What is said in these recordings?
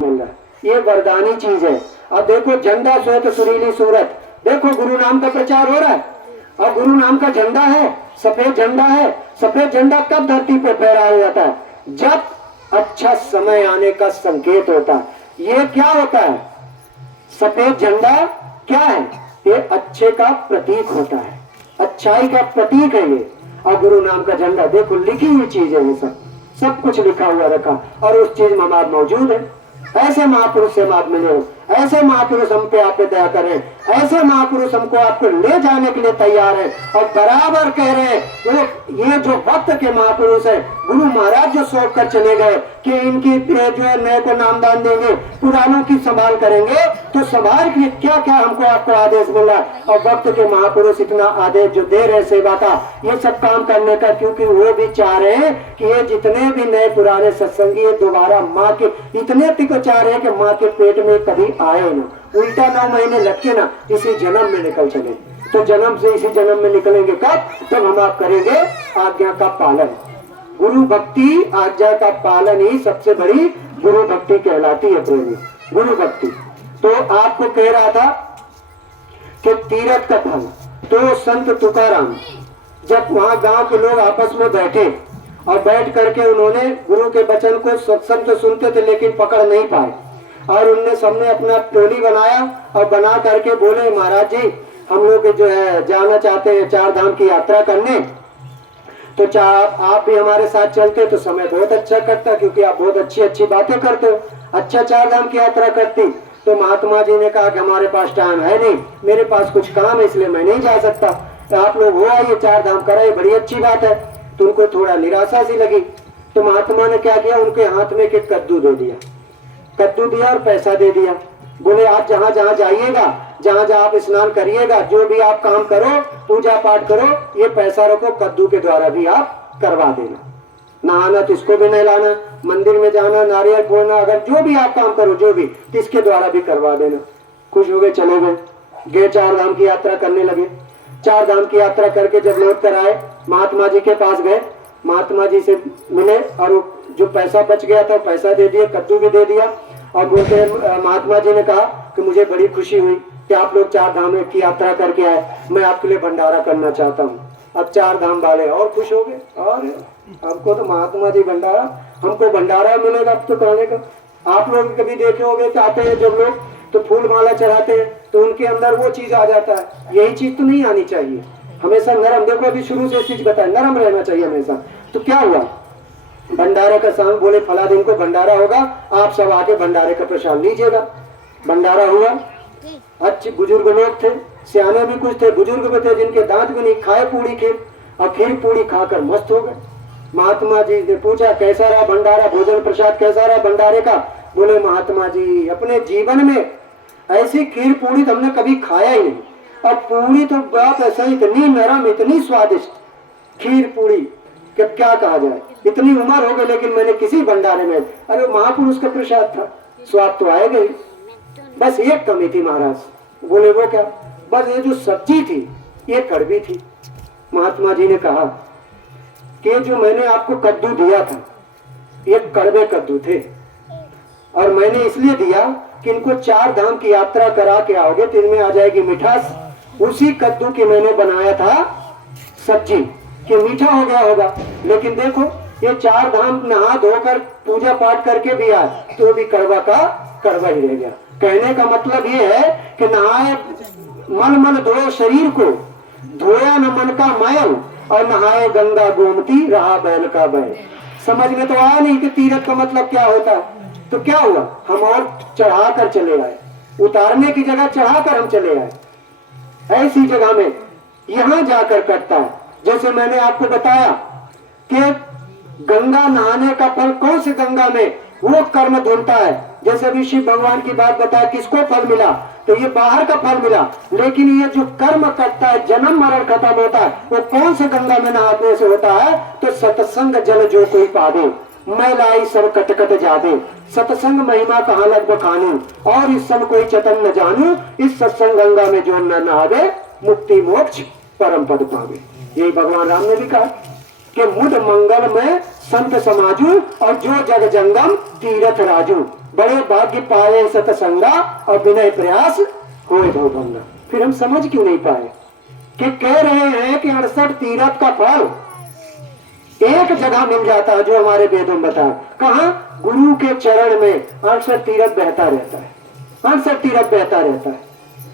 मिल रहा है, ये वरदानी चीज है। अब देखो झंडा श्वेत सुरीली सूरत, देखो गुरु नाम का प्रचार हो रहा है और गुरु नाम का झंडा है, सफेद झंडा है। सफेद झंडा कब धरती पर फहराया जाता है? जब अच्छा समय आने का संकेत होता है। ये क्या होता है? सफेद झंडा क्या है? ये अच्छे का प्रतीक होता है, अच्छाई का प्रतीक है ये। और गुरु नाम का झंडा देखो लिखी हुई चीज है, ये सब कुछ लिखा हुआ रखा और उस चीज में आप मौजूद है। ऐसे महापुरुष से आप मिले हो, ऐसे महापुरुष हम पे आप पे दया करें, ऐसे महापुरुष हमको आपको ले जाने के लिए तैयार है और बराबर कह रहे हैं वो ये जो वक्त के महापुरुष है, गुरु महाराज जो सौंप कर चले गए कि इनकी जो है नए को नामदान देंगे, पुरानों की संभाल करेंगे, तो संभाल के क्या क्या हमको आपको आदेश मिला। और वक्त के महापुरुष इतना आदेश जो दे रहे सेवा का, ये सब काम करने का, क्योंकि वो भी चाह रहे हैं कि ये जितने भी नए पुराने सत्संगी है दोबारा माँ के इतने तिको चाह रहे हैं कि माँ के पेट में कभी आए ना, उल्टा 9 महीने लटके ना, इसी जन्म में निकल चले। तो जन्म से इसी जन्म में निकलेंगे कब? जब हम आप करेंगे आज्ञा का पालन। गुरु भक्ति आज्ञा का पालन ही सबसे बड़ी गुरु भक्ति कहलाती है प्रेमी, गुरु भक्ति। तो आपको कह रहा था कि तीरथ का फल, तो संत तुकाराम जब वहां गांव के लोग आपस में बैठे और बैठ करके उन्होंने गुरु के वचन को सत्संग तो सुनते थे लेकिन पकड़ नहीं पाए, और उनने सबने अपना टोली बनाया और बना करके बोले महाराज जी हम लोग जो है जाना चाहते हैं 4 धाम की यात्रा करने, तो आप भी हमारे साथ चलते तो समय बहुत अच्छा करता, क्योंकि आप बहुत अच्छी अच्छी बातें करते हो, अच्छा 4 धाम की यात्रा करती। तो महात्मा जी ने कहा कि हमारे पास टाइम है नहीं, मेरे पास कुछ काम है इसलिए मैं नहीं जा सकता, तो आप लोग हो आइए 4 धाम कराइए, बड़ी अच्छी बात है। तो उनको थोड़ा निराशा सी लगी, तो महात्मा ने क्या किया, उनके हाथ में एक कद्दू दे दिया, कद्दू दिया और पैसा दे दिया। बोले आप जहाँ जहाँ जाइएगा, जहाँ जहाँ आप स्नान करिएगा, जो भी आप काम करो, पूजा पाठ करो, ये पैसा रखो, कद्दू के द्वारा भी आप करवा देना। नहाना तो इसको भी नहीं लाना, मंदिर में जाना, नारियल फोड़ना, अगर जो भी आप काम करो जो भी, तो इसके द्वारा भी करवा देना। खुश हो गए, चले गए 4 धाम की यात्रा करने लगे। 4 धाम की यात्रा करके जब लौट कर आए, महात्मा जी के पास गए, महात्मा जी से मिले और जो पैसा बच गया था पैसा दे दिया, कद्दू भी दे दिया। और बोलते महात्मा जी ने कहा कि मुझे बड़ी खुशी हुई कि आप लोग 4 धाम की यात्रा करके आए, मैं आपके लिए भंडारा करना चाहता हूँ। अब 4 धाम वाले और खुश हो गए, और हमको तो महात्मा जी भंडारा, हमको भंडारा मिलेगा अब तो कहने का। आप लोग कभी देखे होंगे, चाहते हैं जब लोग तो फूल माला चढ़ाते हैं तो उनके अंदर वो चीज आ जाता है, यही चीज तो नहीं आनी चाहिए, हमेशा नरम। देखो अभी शुरू से चीज बताया, नरम रहना चाहिए हमेशा। तो क्या हुआ, भंडारे का शाम बोले फला दिन को भंडारा होगा, आप सब आके भंडारे का प्रसाद लीजिएगा। भंडारा हुआ, अच्छे बुजुर्ग लोग थे, सियाने भी कुछ थे, बुजुर्ग भी थे जिनके दांत भी नहीं, खाए पूरी खीर और खीर पूरी खाकर मस्त हो गए। महात्मा जी ने पूछा कैसा रहा भंडारा, भोजन प्रसाद कैसा रहा भंडारे का? बोले महात्मा जी अपने जीवन में ऐसी खीर पूरी तो हमने कभी खाया ही नहीं, और पूरी तो बात ऐसा इतनी नरम इतनी स्वादिष्ट खीर पूरी कि क्या कहा जाए। इतनी उम्र हो गई लेकिन मैंने किसी भंडारे में, अरे महापुरुष का प्रसाद था, स्वाद तो आएगा ही। बस एक कमी थी महाराज, बोले वो क्या? बस ये जो सब्जी थी ये कड़वी थी। महात्मा जी ने कहा कि जो मैंने आपको कद्दू दिया था ये कड़वे कद्दू थे, और मैंने इसलिए दिया कि इनको 4 धाम की यात्रा करा के आओगे तो इनमें आ जाएगी मिठास। उसी कद्दू की मैंने बनाया था सब्जी कि मीठा हो गया होगा, लेकिन देखो ये 4 धाम नहा धोकर पूजा पाठ करके भी आए तो भी कड़वा का कड़वा ही रह गया। कहने का मतलब ये है कि नहाए मन धोए शरीर को, धोया न मन का मैल, और नहाए गंगा गोमती रहा बैल का बैल। समझ में तो आया नहीं कि तीरथ का मतलब क्या होता है। तो क्या हुआ, हम और चढ़ाकर चले आए, उतारने की जगह चढ़ाकर हम चले आए। ऐसी जगह में यहां जाकर करता है, जैसे मैंने आपको बताया कि गंगा नहाने का फल कौन से गंगा में वो कर्म ढूंढता है। जैसे अभी शिव भगवान की बात बताया, किसको फल मिला, तो ये बाहर का फल मिला, लेकिन ये जो कर्म करता है जन्म मरण खत्म होता है वो कौन से गंगा में नहाने से होता है? तो सत्संग जल जो कोई पावे, मैं लाई सब कट कट जादे, सत्संग महिमा कहाँ लग बखानू, और इस सब कोई चतन न जानू, इस सत्संग गंगा में जो न नहावे मुक्ति मोक्ष परम पद पावे। यही भगवान राम ने भी कहा। कि मुद मंगल में संत समाजू और जो जग जंगम तीरथ राजू, बड़े भाग्य पाए सतसंगा और विनय प्रयास होए भव भंगा। फिर हम समझ क्यों नहीं पाए कि कह रहे हैं कि 68 तीरथ का फल एक जगह मिल जाता है, जो हमारे वेदों में बताया। कहा? गुरु के चरण में 68 तीरथ बहता रहता है, 68 तीरथ बहता रहता है।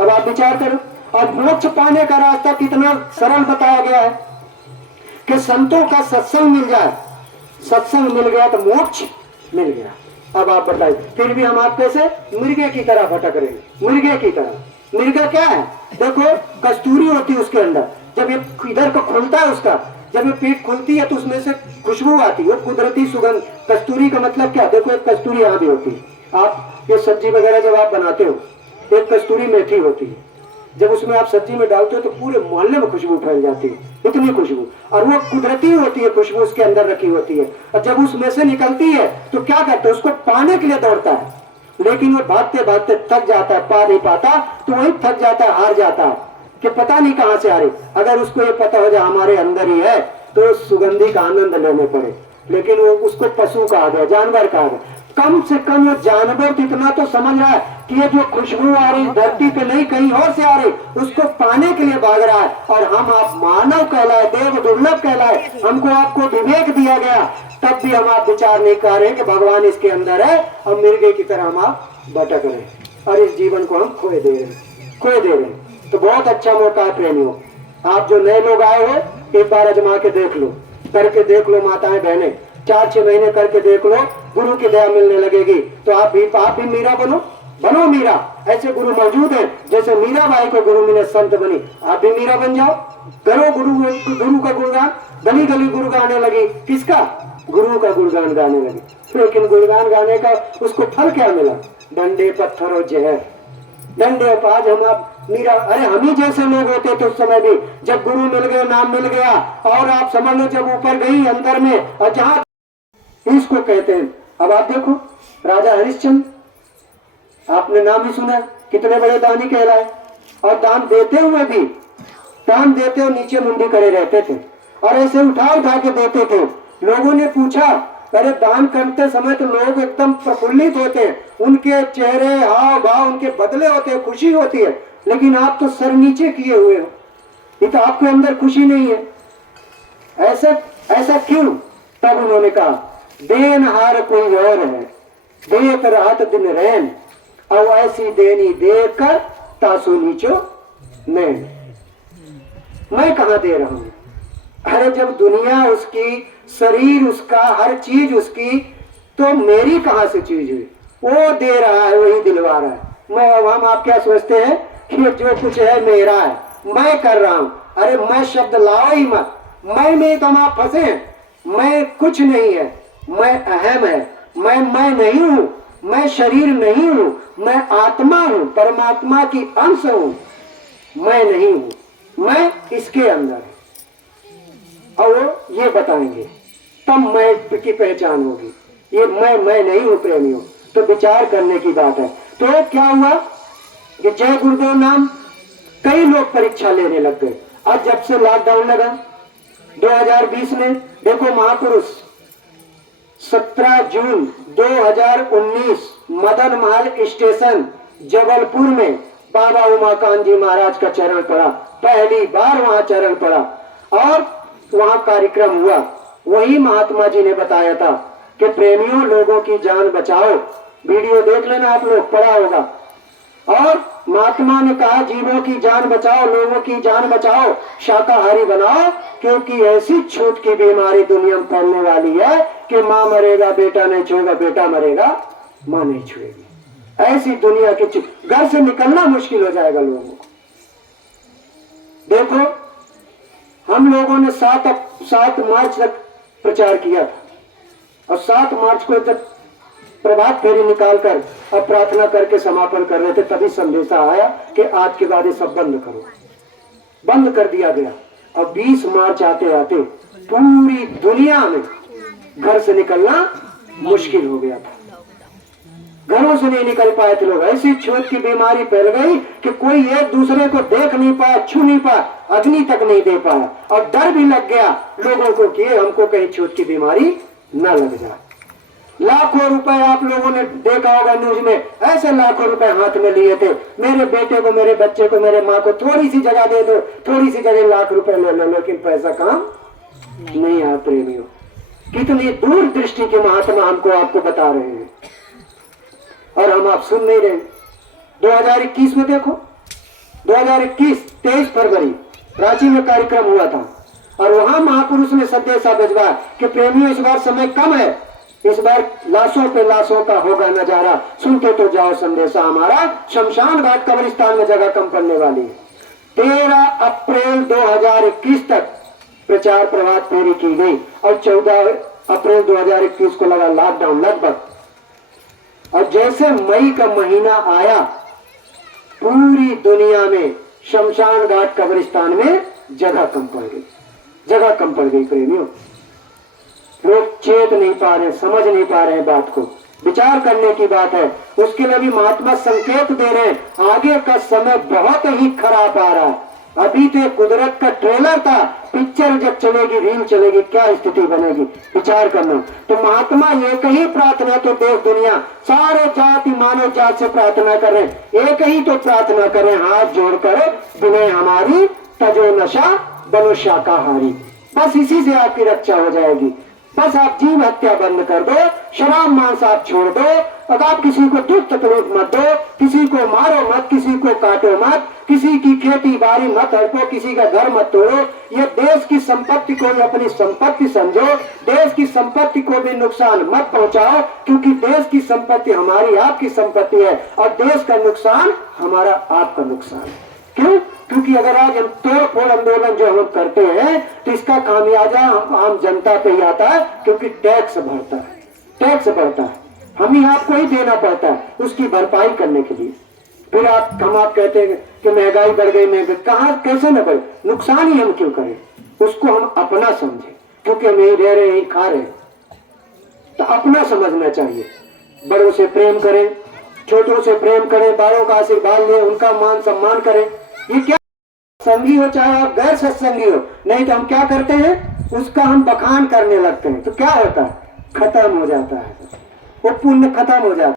अब आप विचार करो, और मोक्ष पाने का रास्ता कितना सरल बताया गया है कि संतों का सत्संग मिल जाए, सत्संग मिल गया तो मोक्ष मिल गया। अब आप बताइए, फिर भी हम आप कैसे मुर्गे की तरह भटक रहे हैं, मुर्गे की तरह। मुर्गा क्या है? देखो, कस्तूरी होती है उसके अंदर, जब ये इधर को खुलता है उसका, जब ये पेट खुलती है तो उसमें से खुशबू आती है, कुदरती सुगंध। कस्तूरी का मतलब क्या? देखो, एक कस्तूरी यहाँ भी होती है। आप ये सब्जी वगैरह जब आप बनाते हो, एक कस्तूरी मेथी होती है, जब उसमें आप सब्जी में डालते हो तो पूरे मोहल्ले में खुशबू फैल जाती है, इतनी खुशबू। और वो कुदरती होती है, खुशबू उसके अंदर रखी होती है। और जब उसमें से निकलती है तो क्या करता है? उसको पाने के लिए दौड़ता है, लेकिन वो भागते भागते थक जाता है, पा नहीं पाता, तो वही थक जाता है, हार जाता है कि पता नहीं कहां से आ रही। अगर उसको ये पता हो जाए हमारे अंदर ही है तो सुगंधी का आनंद लेने पड़े, लेकिन वो उसको पशु कहा गया, जानवर कहा गया। कम से कम वो जानवर तो इतना तो समझ रहा है कि ये जो खुशबू आ रही धरती पे नहीं कहीं और से आ रही, उसको पाने के लिए भाग रहा है। और हम आप मानव कहलाए, देव दुर्लभ कहलाए, हमको आपको विवेक दिया गया, तब भी हम आप विचार नहीं कर रहे कि भगवान इसके अंदर है, हम मिर्गे की तरह हम आप भटक रहे हैं और इस जीवन को हम खोए दे रहे हैं, खोए दे रहे हैं। तो बहुत अच्छा मौका है प्रेमियों, आप जो नए लोग आए हो एक बार आजमा के देख लो, करके देख लो। माताएं बहनें 4-6 महीने करके देख लो, गुरु की दया मिलने लगेगी। तो आप भी मीरा बनो, बनो मीरा। ऐसे गुरु मौजूद हैं, जैसे मीराबाई को गुरु मिले, संत बनी, आप भी मीरा बन जाओ। करो गुरु का गुणगान, गली गली गुरु गाने लगी। किसका? गुरु का गुणगान गाने लगी। लेकिन गुणगान गाने का उसको फल क्या मिला? डंडे पत्थर और जहर, डंडे। आज हम आप मीरा, अरे हम ही जैसे लोग होते थे उस समय भी, जब गुरु मिल गया, नाम मिल गया, और आप समझ लो जब ऊपर गई अंदर में, और जहां इसको कहते हैं। अब आप देखो राजा हरिश्चंद्र, आपने नाम ही सुना, कितने बड़े दानी कहलाए, और दान देते हुए भी, दान देते हुए नीचे मुंडी करे रहते थे और ऐसे उठा उठा के देते थे। लोगों ने पूछा, अरे दान करते समय तो लोग एकदम प्रफुल्लित होते हैं, उनके चेहरे हाव भाव उनके बदले होते हैं, खुशी होती है, लेकिन आप तो सर नीचे किए हुए हो, ये तो आपके अंदर खुशी नहीं है। ऐसा क्यों? तब उन्होंने कहा, देनहार कोई और है, देख रात दिन रैन, और ऐसी देनी देख कर तासु नीचो नैन। मैं कहां दे रहा हूं? अरे जब दुनिया उसकी, शरीर उसका, हर चीज उसकी, तो मेरी कहां से चीज हुई? वो दे रहा है, वही दिलवा रहा है। मैं, अब हम आप क्या सोचते हैं कि जो कुछ है मेरा है, मैं कर रहा हूं। अरे मैं शब्द लाओ ही मत, मैं में तो हम आप फंसे हैं। मैं कुछ नहीं है, मैं अहम है, मैं नहीं हूं, मैं शरीर नहीं हूं, मैं आत्मा हूं, परमात्मा की अंश हूं, मैं नहीं हूं, मैं इसके अंदर है। और ये बताएंगे तब मैं की पहचान होगी। ये मैं नहीं हूं प्रेमियों। तो विचार करने की बात है। तो क्या हुआ कि जय गुरुदेव नाम कई लोग परीक्षा लेने लग गए। आज जब से लॉकडाउन लगा 2020 में, देखो महापुरुष 17 जून 2019 मदन महल स्टेशन जबलपुर में बाबा उमाकांत जी महाराज का चरण पड़ा, पहली बार वहां चरण पड़ा और वहां कार्यक्रम हुआ। वही महात्मा जी ने बताया था कि प्रेमियों लोगों की जान बचाओ। वीडियो देख लेना, आप लोग पढ़ा होगा। और महात्मा ने कहा जीवों की जान बचाओ, लोगों की जान बचाओ, शाकाहारी बनाओ, क्योंकि ऐसी छूत की बीमारी दुनिया में फैलने वाली है कि माँ मरेगा बेटा नहीं छुएगा, बेटा मरेगा माँ नहीं छुएगी। ऐसी दुनिया की घर से निकलना मुश्किल हो जाएगा लोगों को। देखो हम लोगों ने 7 मार्च तक प्रचार किया था और 7 मार्च को जब प्रभात फेरी निकालकर और प्रार्थना करके समापन कर रहे थे, तभी संदेशा आया कि आज के बाद ये सब बंद करो। बंद कर दिया गया। और 20 मार्च आते आते पूरी दुनिया में घर से निकलना मुश्किल हो गया था। घरों से नहीं निकल पाए थे लोग। ऐसी छूत की बीमारी फैल गई कि कोई एक दूसरे को देख नहीं पाया, छू नहीं पाया, अग्नि तक नहीं दे पाया। और डर भी लग गया लोगों को कि हमको कहीं छूत की बीमारी न लग जाए। लाखों रुपए आप लोगों ने देखा होगा न्यूज में, ऐसे लाखों रुपए हाथ में लिए थे। मेरे बेटे को, मेरे बच्चे को, मेरे माँ को थोड़ी सी जगह दे दो, थोड़ी सी जगह लाख रुपए ले लो, लेकिन पैसा काम नहीं आया। प्रेमियों, कितनी दूर दृष्टि के महात्मा हमको आपको बता रहे हैं और हम आप सुन नहीं रहे। 2021 में देखो, 2021 23 फरवरी रांची में कार्यक्रम हुआ था और वहां महापुरुष ने संदेशा भिजवाया कि प्रेमियों, इस बार समय कम है, इस बार लाशों पे लाशों का होगा नजारा, सुनते तो जाओ संदेशा हमारा। शमशान घाट कब्रिस्तान में जगह कम पड़ने वाली है। 13 अप्रैल 2021 तक प्रचार प्रभात फेरी की गई और 14 अप्रैल 2021 को लगा लॉकडाउन लगभग। और जैसे मई का महीना आया, पूरी दुनिया में शमशान घाट कब्रिस्तान में जगह कम पड़ गई, जगह कम पड़ गई। प्रेमियों, लोग चेत नहीं पा रहे, समझ नहीं पा रहे बात को। विचार करने की बात है। उसके लिए भी महात्मा संकेत दे रहे हैं, आगे का समय बहुत ही खराब आ रहा है। अभी तो कुदरत का ट्रेलर था, पिक्चर जब चलेगी, रील चलेगी, क्या स्थिति बनेगी, विचार करना। तो महात्मा एक ही प्रार्थना तो देश दुनिया सारे जाति मानव जात से प्रार्थना कर रहे हैं, एक ही तो प्रार्थना करें, हाथ जोड़कर, विनय हमारी तजो नशा बनो शाकाहारी। बस इसी से आपकी रक्षा हो जाएगी। बस आप जीव हत्या बंद कर दो, शराब मांस आप छोड़ दो, और आप किसी को दुख तकलीफ मत दो, किसी को मारो मत, किसी को काटो मत, किसी की खेती बाड़ी मत हड़पो, किसी का घर मत तोड़ो। ये देश की संपत्ति को भी अपनी संपत्ति समझो, देश की संपत्ति को भी नुकसान मत पहुंचाओ, क्योंकि देश की संपत्ति हमारी आपकी संपत्ति है और देश का नुकसान हमारा आपका नुकसान है। क्यों? क्योंकि अगर आज हम तोड़ फोड़ आंदोलन जो हम करते हैं तो इसका खामियाजा हम आम जनता पे ही आता है, क्योंकि टैक्स बढ़ता है, टैक्स बढ़ता है, हम ही आपको ही देना पड़ता है उसकी भरपाई करने के लिए। फिर हम आप कहते हैं कि महंगाई बढ़ गई, महंगाई कहाँ, कैसे न बढ़े, नुकसान ही हम क्यों करें, उसको हम अपना समझे, क्योंकि हम यही रह रहे हैं, यही खा रहे हैं। तो अपना समझना चाहिए। बड़ों से प्रेम करें, छोटों से प्रेम करें, बड़ों का आशीर्वाद लें, उनका मान सम्मान करें। ये क्या संगी हो चाहे आप गैर सत्संगी हो, नहीं तो हम क्या करते हैं, उसका हम बखान करने लगते हैं, तो क्या होता है, खत्म हो जाता है, वो पुण्य खत्म हो जाता है।